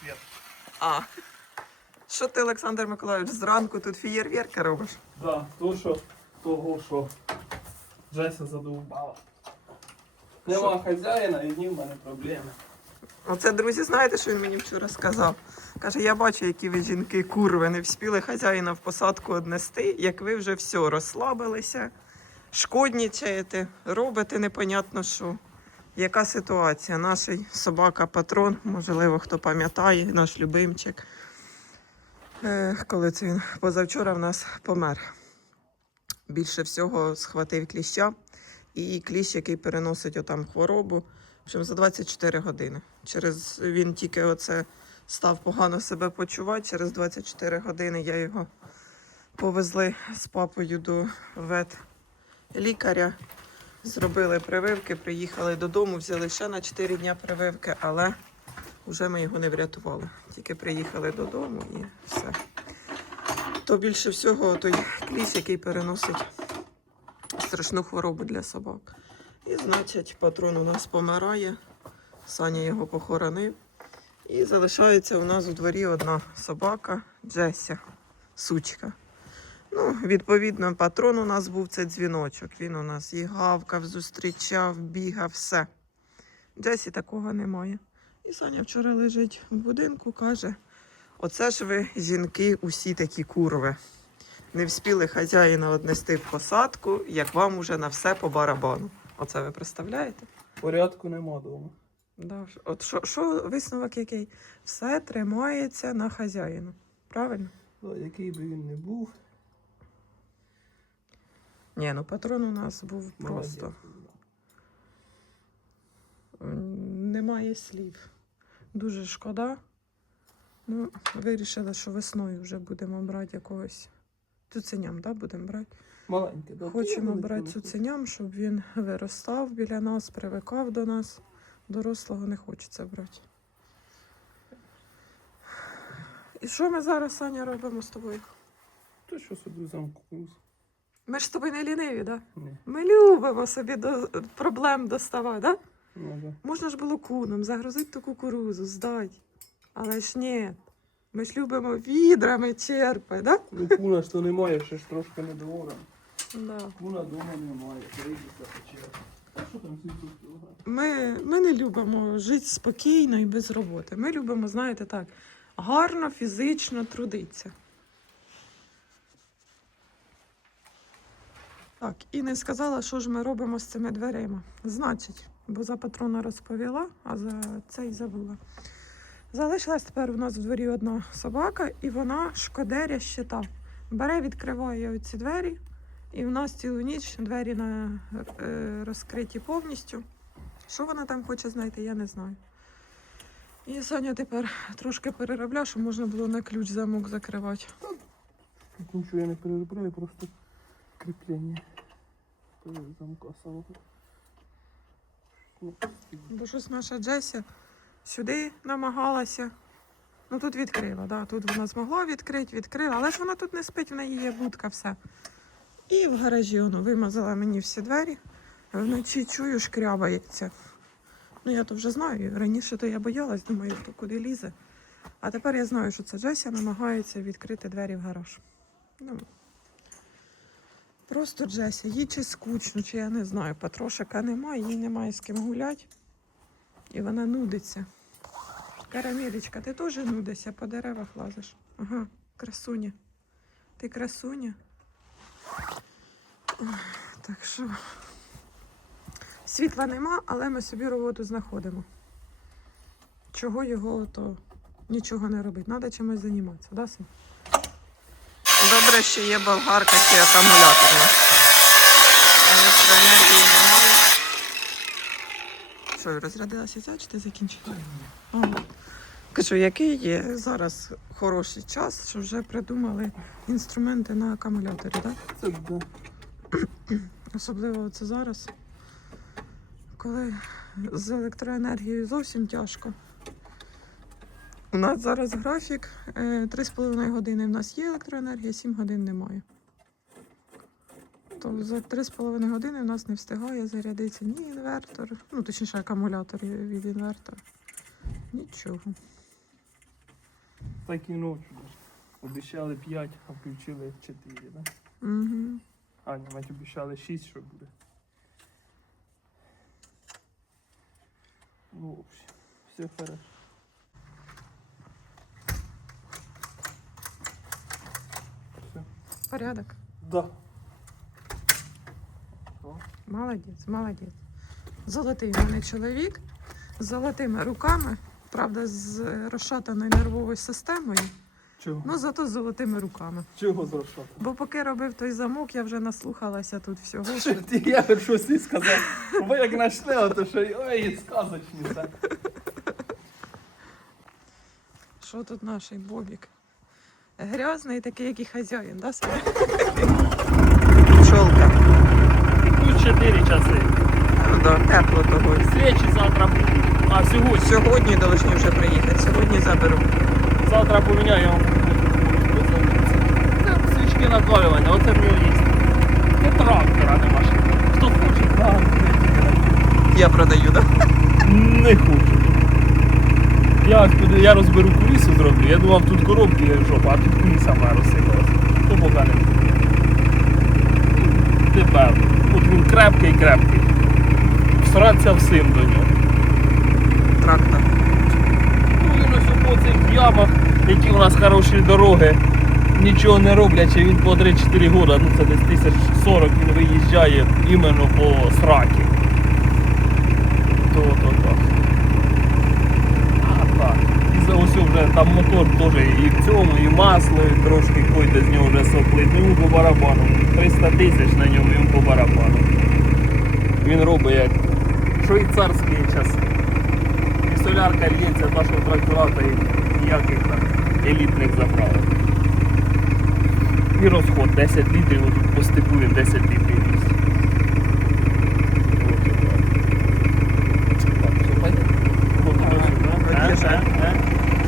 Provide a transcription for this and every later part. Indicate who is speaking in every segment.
Speaker 1: світ.
Speaker 2: А. Що ти, Олександр Миколайович, зранку тут фієрверки робиш?
Speaker 1: Да, то що того, що Джеся задовбала. Нема хазяїна і ні в мене проблеми.
Speaker 2: Оце, друзі, знаєте, що він мені вчора сказав? Каже, я бачу, які ви жінки курви, не вспіли хазяїна в посадку однести, як ви вже все розслабилися, шкоднічаєте, робите непонятно що. Яка ситуація? Наш собака-патрон, можливо, хто пам'ятає, наш любимчик. Коли це він позавчора в нас помер. Більше всього схватив кліща і кліщ, який переносить отам хворобу. В общем, за 24 години. Через він тільки оце став погано себе почувати. Через 24 години я його повезли з папою до ветлікаря. Зробили прививки, приїхали додому, взяли ще на 4 дня прививки, але вже ми його не врятували. Тільки приїхали додому і все. То більше всього той кліщ, який переносить страшну хворобу для собак. І, значить, патрон у нас помирає. Саня його похоронив. І залишається у нас у дворі одна собака Джеся, сучка. Ну, відповідно, патрон у нас був це дзвіночок. Він у нас і гавкав, зустрічав, бігав, все. Джесі такого немає. І Саня вчора лежить в будинку, каже: оце ж ви, жінки, усі такі курви. Не вспіли хазяїна однести в посадку, як вам уже на все по барабану. Оце ви представляєте?
Speaker 1: Порядку нема вдома.
Speaker 2: Да. От що, що висновок який? Все тримається на хазяїну. Правильно?
Speaker 1: Да, який би він не був,
Speaker 2: Ні, ну патрон у нас був просто. М, Немає слів. Дуже шкода. Ну, вирішили, що весною вже будемо брати якогось цуценям, да, будемо брати.
Speaker 1: Маленький, да?
Speaker 2: Хочемо брати цуценям, щоб він виростав біля нас, привикав до нас. Дорослого не хочеться брати. І що ми зараз, Саня, робимо з тобою?
Speaker 1: То що собі замку кукуруз?
Speaker 2: Ми ж з тобою не ліниві, да?
Speaker 1: Ні,
Speaker 2: Ми любимо собі до проблем доставати, да?
Speaker 1: ну да.
Speaker 2: Можна ж було куном загрузити ту кукурузу, здати. Але ж ні. Ми ж любимо відрами черпати, да?
Speaker 1: Ну куна ж то немає, ще ж трошки не доора.
Speaker 2: Да.
Speaker 1: Куна вдома немає, прийдеться світу?
Speaker 2: Ми, ми не любимо жити спокійно і без роботи. Ми любимо, знаєте, так, гарно фізично трудитися. Так, і не сказала, що ж ми робимо з цими дверима. Значить, бо за патрона розповіла, а за це й забула. Залишилась тепер у нас в дворі одна собака, і вона шкодеря щита. Бере, відкриває оці двері, і в нас цілу ніч двері на, е, розкриті повністю. Що вона там хоче знайти, я не знаю. І Соня тепер трошки переробляє, щоб можна було на ключ замок закривати.
Speaker 1: Нічого я не переробляю, просто кріплення. Замка самого.
Speaker 2: Бо щось наша Джеся сюди намагалася. Ну тут відкрила, да. тут вона змогла відкрити, відкрила, але ж вона тут не спить, в неї є будка, все. І в гаражі воно вимазала мені всі двері. Вночі чую, шкрябається. Ну я то вже знаю. Раніше то я боялась, думаю, хто куди лізе. А тепер я знаю, що це Джеся намагається відкрити двері в гараж. Ну, просто Джеся, їй чи скучно, чи я не знаю. Патрошика немає, їй немає з ким гуляти. І вона нудиться. Карамелечка, ти теж нудишся, по деревах лазиш. Ага, красуня. Ти красуня. Так що. Світла нема, але ми собі роботу знаходимо. Чого його, то нічого не робити. Треба чимось займатися, да, Син? Добре, що є болгарка чи акумуляторна. Електроенергії немає. Що, розрядилася ця, чи ти закінчила? Кажу, який є зараз хороший час, що вже придумали інструменти на акумуляторі, так?
Speaker 1: Це.
Speaker 2: Особливо це зараз, коли з електроенергією зовсім тяжко. У нас зараз графік е, 3,5 години в нас є електроенергія, 7 годин немає. То за 3,5 години в нас не встигає зарядитися ні інвертор, ну точніше акумулятор від інвертора. Нічого.
Speaker 1: Так і ночі. Обіцяли 5, а включили 4, да?
Speaker 2: Угу.
Speaker 1: А, ні, мать обіцяли 6, що буде. Ну, в общем, все хорошо. Все.
Speaker 2: Порядок.
Speaker 1: Да.
Speaker 2: Молодець, молодець. Золотий в мене чоловік з золотими руками, правда, з розшатаною нервовою системою,
Speaker 1: Чого?
Speaker 2: ну зато з золотими руками.
Speaker 1: Чого зрошати?
Speaker 2: Бо поки робив той замок, я вже наслухалася тут всього.
Speaker 1: Що ти я щось і сказав? Бо як начне, то що ой, сказочниця.
Speaker 2: Що тут наш Бобік? Грязний такий, як і хазяїн, да, Сергій? Пчолка.
Speaker 3: Тут 4 часи.
Speaker 2: Да, тепло того.
Speaker 3: Свічі завтра будуть. А сьогодні.
Speaker 2: Сьогодні должні вже приїхати, сьогодні заберу.
Speaker 3: Завтра поміняю. Це свічки накалювання, оце в нього є. Не трактора, не машина. Хто хоче, так.
Speaker 2: Я продаю, да?
Speaker 3: Не хочу. Я, я розберу кулісу зроблю. Я думав, тут коробки є жопа, а тут куліса моя розсипалася. То поки не буде. Тепер. От він крепкий, крепкий. Всратися всім до нього.
Speaker 2: Трактор.
Speaker 3: Ну, він ось по цих ямах, які у нас хороші дороги, нічого не роблячи, він по 3-4 года, ну це десь тисяч 40 він виїжджає іменно по сракі. То, то, то. А так. І там мотор теж і в цьому, і масло, і трошки койде з нього вже соплить. Ну йому по барабану. 300 тисяч на ньому йому по барабану. Він робить як швейцарський час. І солярка лється з нашого трактора та ніяких там елітних заправок. І розход 10 літрів, отут по степу він 10 літрів їсть. От і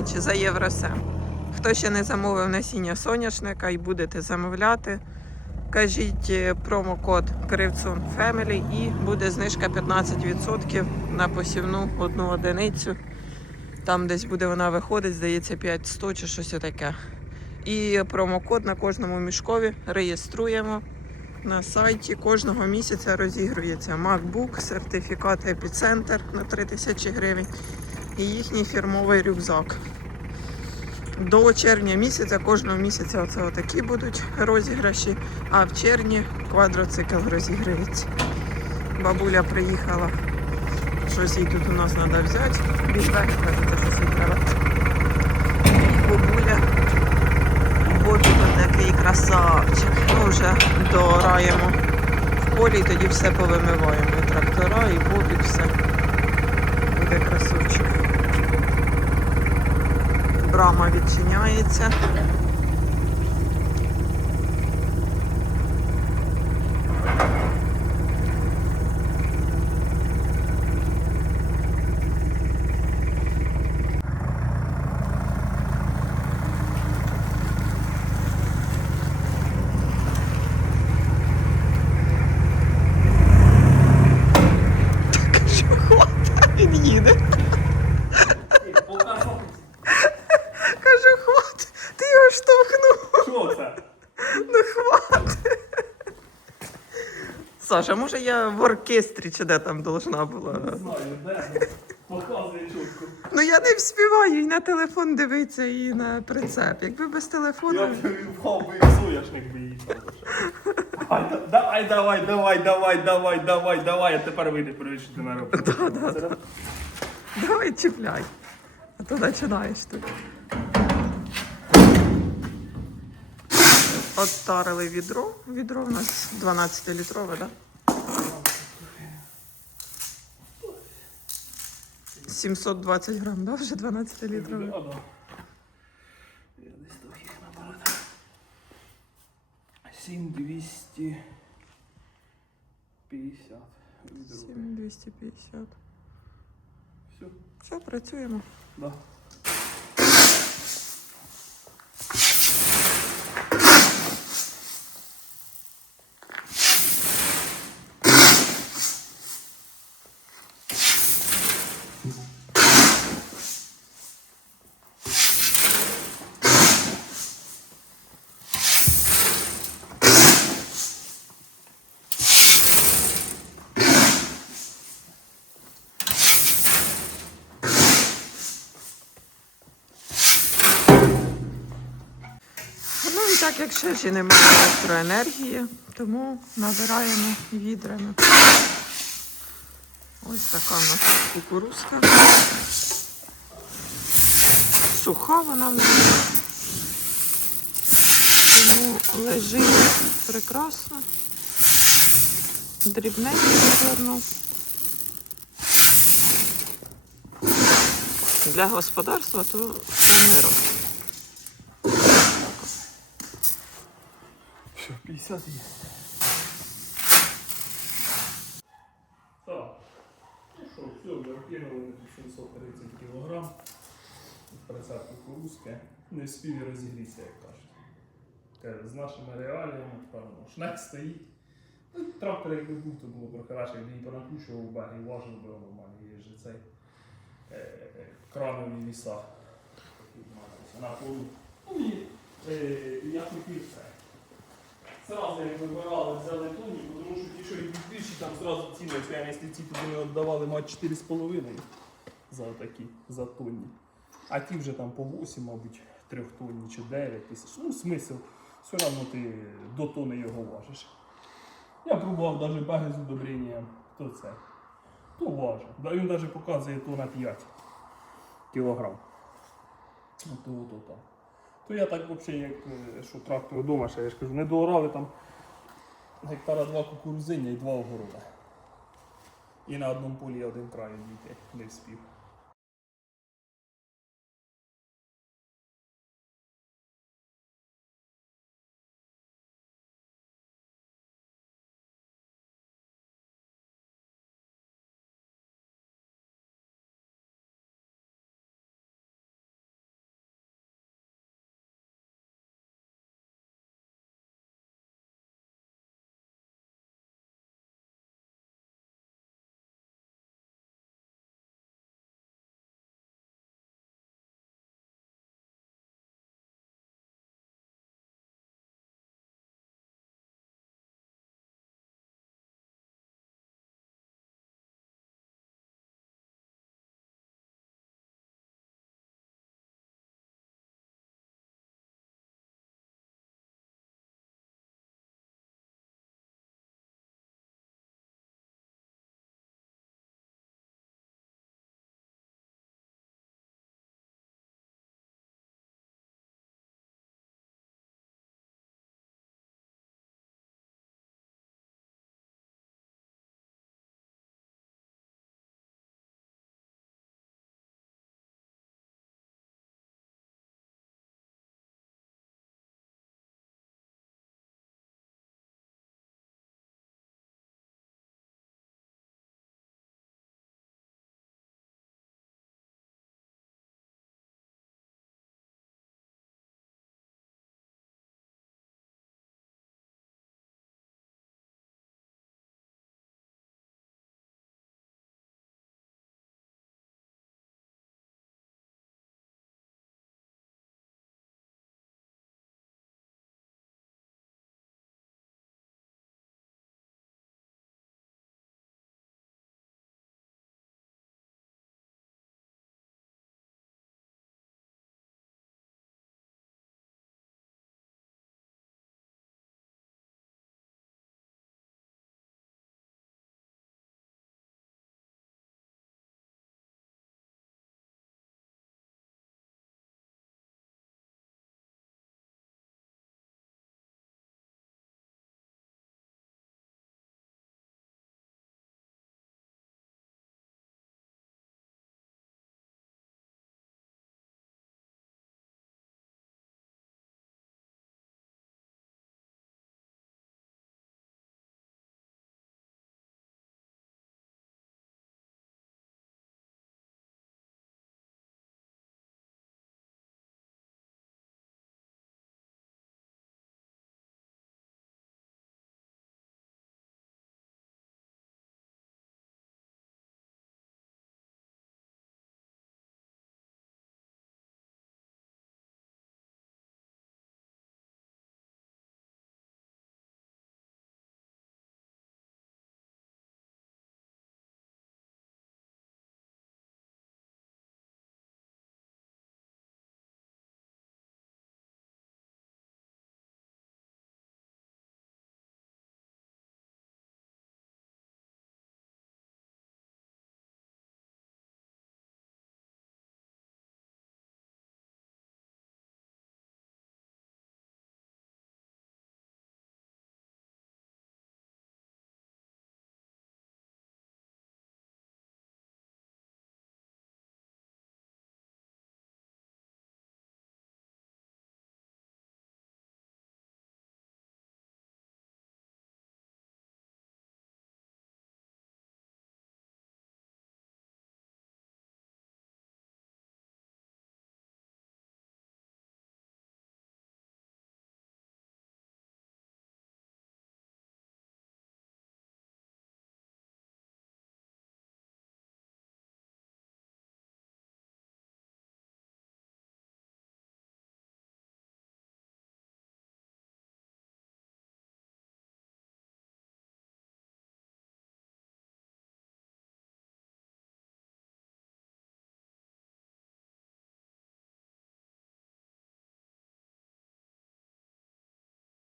Speaker 2: речі, за Євросем. Хто ще не замовив насіння соняшника і будете замовляти, кажіть е, промокод Кривцун Family і буде знижка 15% на посівну одну одиницю. Там десь буде вона виходить, здається, 500 чи щось таке. І промокод на кожному мішкові реєструємо на сайті. Кожного місяця розігрується MacBook, сертифікат Епіцентр на 3000 гривень і їхній фірмовий рюкзак. До червня місяця, кожного місяця оце отакі будуть розіграші, а в червні квадроцикл розіграється. Бабуля приїхала, щось їй тут у нас треба взяти. Бігбек, кажете, щось їй. І бабуля, Бобі такий красавчик. Ну вже дораємо в полі, і тоді все повимиваємо. І трактора, і бобік, все. Буде красавчик. Брама відчиняється. Кажу, хвата, він їде. Кажу, хват, ти його штовхнув.
Speaker 1: Що це?
Speaker 2: Ну хват. Саша, може я в оркестрі чи де там должна була?
Speaker 1: Не знаю, де? Показує чутку.
Speaker 2: Ну я не вспіваю і на телефон дивитися, і на прицеп. Якби без
Speaker 1: Я
Speaker 2: телефону.
Speaker 1: тобі впав би і соняшник би їхав. Давай, давай, давай, давай, давай, давай, давай, а тепер вийди, привіт, що ти на роботу.
Speaker 2: Да, да, да. Давай чіпляй. А то починаєш тут. Оттарили відро. Відро у нас 12-літрове, так? Да? 720 грам, да? Вже 12-літрове.
Speaker 1: Я десь таких набрала.
Speaker 2: 7250. 7250.
Speaker 1: Все.
Speaker 2: Все, працюємо.
Speaker 1: Да.
Speaker 2: Так як ще ж немає електроенергії, тому набираємо відрами. Ось така у нас кукурузка. Суха вона в нас. Тому лежить прекрасно. Дрібненьке зерно. Для господарства то повний рост.
Speaker 1: Все, 50.
Speaker 3: Так. Ну що, все, вже кинули 730 кг. Прицеп кукурузки. Не встиг розігрітися, як кажуть. З нашими реаліями, певно, шнек стоїть. Ну, Трактор якби був, то було трохи краще, якби її понакручував у багі, важив би нормально. Є ж цей е, кранові віса. На полу. Ну і е, я хотів це. Зразу як вибирали, взяли тоні, тому що ті, що йдуть більші, там зразу ціни, прямо якщо ці туди віддавали мать 4,5 за такі, за тонні. А ті вже там по 8, мабуть, 3 тонні чи 9 тисяч. Ну, смисл, все одно ти до тони його важиш. Я пробував навіть баги з удобренням, то це. То важить. Він навіть показує тона 5 кілограм. То, то, то. То я так взагалі, як е, що трактор вдома, ще я ж кажу, не доорали там гектара два кукурузиння і два огорода. І на одному полі один край діти не вспів.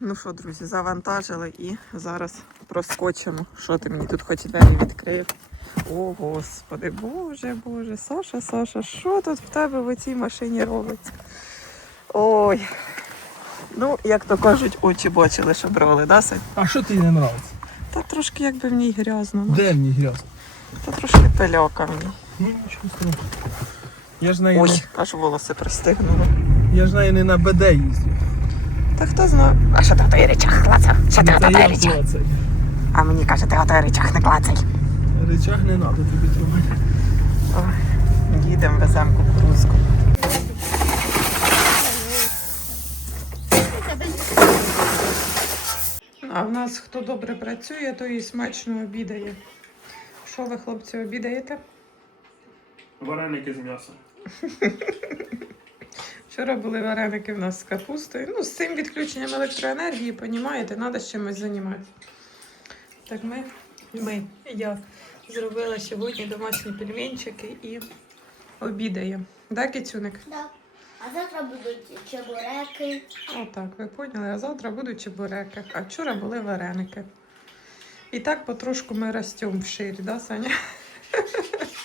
Speaker 2: Ну що, друзі, завантажили і зараз проскочимо. Що ти мені тут хоч двері відкрив? О, господи, боже, боже, Саша, Саша, що тут в тебе в цій машині робиться? Ой. Ну, як то кажуть, очі бачили, що брали, да, Сань?
Speaker 1: А що тобі не нравиться?
Speaker 2: Та трошки якби в ній грязно. ну.
Speaker 1: Де в ній грязно?
Speaker 2: Та трошки пильока в ній.
Speaker 1: Ну, нічого страшного. Я ж нею
Speaker 2: Ой, аж волоси пристигнули.
Speaker 1: я ж нею не на БД їздю.
Speaker 2: Та хто знає? А що ти той речах клацав? Що ти отой
Speaker 1: я
Speaker 2: речах? А мені каже, ти отой речах не клацай.
Speaker 1: Речах не треба тобі тримати.
Speaker 2: Ой, їдемо, веземо кукурузку. А в нас хто добре працює, то і смачно обідає. Що ви, хлопці, обідаєте?
Speaker 3: Вареники з м'ясом.
Speaker 2: Вчора були вареники в нас з капустою. Ну, з цим відключенням електроенергії, понімаєте, треба з чимось займатися. Так ми, ми, я зробила сьогодні домашні пельменчики і обідаємо. Да, Кицюник?
Speaker 4: Да. А завтра будуть чебуреки.
Speaker 2: Отак, ви поняли, а завтра будуть чебуреки, а вчора були вареники. І так потрошку ми ростемо вширі, да, Саня?